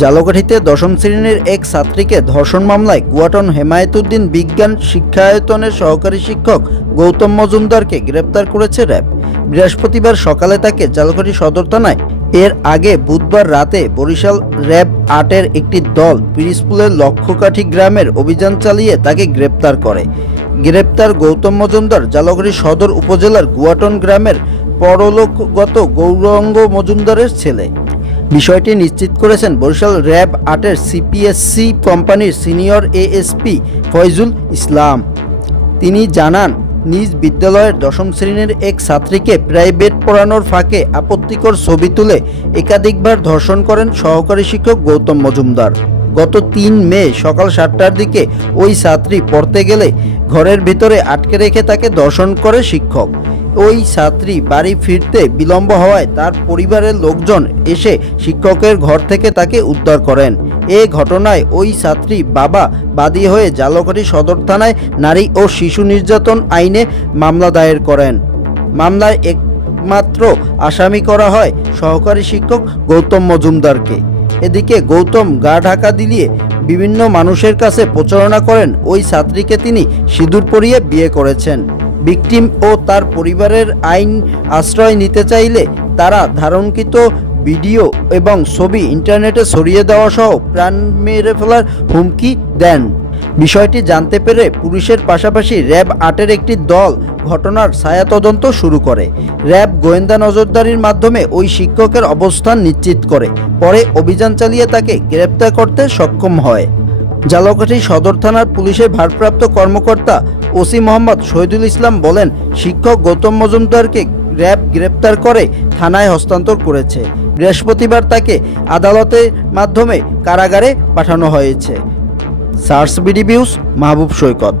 জালকাঠিতে দশম শ্রেণির এক ছাত্রীকে ধর্ষণ মামলায় গুয়াটন হেমায়েতুদ্দিন বিজ্ঞান শিক্ষায়তনের সহকারী শিক্ষক গৌতম মজুমদারকে গ্রেপ্তার করেছে র্যাব। বৃহস্পতিবার সকালে তাকে জালকাঠি সদর থানায় এর আগে বুধবার রাতে বরিশাল র্যাব আটের একটি দল পিরিসপুলের লক্ষ্যকাঠি গ্রামের অভিযান চালিয়ে তাকে গ্রেপ্তার করে। গ্রেপ্তার গৌতম মজুমদার জালকাঠি সদর উপজেলার গুয়াটন গ্রামের পরলোকগত গৌরাঙ্গ মজুমদারের ছেলে। বিষয়টি নিশ্চিত করেছেন বরিশাল র্যাব আটের সিপিএসসি কোম্পানির সিনিয়র এএসপি ফয়জুল ইসলাম। তিনি জানান, নিজ বিদ্যালয়ের দশম শ্রেণির এক ছাত্রীকে প্রাইভেট পড়ানোর ফাঁকে আপত্তিকর ছবি তুলে একাধিকবার ধর্ষণ করেন সহকারী শিক্ষক গৌতম মজুমদার। গত তিন মে সকাল সাতটার দিকে ওই ছাত্রী পড়তে গেলে ঘরের ভিতরে আটকে রেখে তাকে দর্শন করে শিক্ষক। ওই ছাত্রী বাড়ি ফিরতে বিলম্ব হওয়ায় তার পরিবারের লোকজন এসে শিক্ষকের ঘর থেকে তাকে উদ্ধার করেন। এ ঘটনায় ওই ছাত্রী বাবা বাদী হয়ে জালকাঠি সদর থানায় নারী ও শিশু নির্যাতন আইনে মামলা দায়ের করেন। মামলায় একমাত্র আসামি করা হয় সহকারী শিক্ষক গৌতম মজুমদারকে। এদিকে গৌতম গা ঢাকা দিলিয়ে বিভিন্ন মানুষের কাছে প্রচারণা করেন ওই ছাত্রীকে তিনি সিঁদুর পরিয়ে বিয়ে করেছেন। ভিকটিম ও তার পরিবারের আইন আশ্রয় নিতে চাইলে তারা ধারণকৃত ভিডিও এবং ছবি ইন্টারনেটে ছড়িয়ে দেওয়া সহ প্রাণ মেরে ফেলার হুমকি দেন। বিষয়টি জানতে পেরে পুলিশের পাশাপাশি র্যাব আটের একটি দল ঘটনার ছায়া তদন্ত শুরু করে। র্যাব গোয়েন্দা নজরদারির মাধ্যমে ওই শিক্ষকের অবস্থান নিশ্চিত করে। পরে অভিযান চালিয়ে তাকে গ্রেপ্তার করতে সক্ষম হয়। জালকাঠি সদর থানার পুলিশের ভারপ্রাপ্ত কর্মকর্তা ওসি মোহাম্মদ শহীদুল ইসলাম বলেন, শিক্ষক গৌতম মজুমদারকে র্যাব গ্রেপ্তার করে থানায় হস্তান্তর করেছে। বৃহস্পতিবার তাকে আদালতের মাধ্যমে কারাগারে পাঠানো হয়েছে। সার্স বিডি বিউস মাহবুব সৈকত।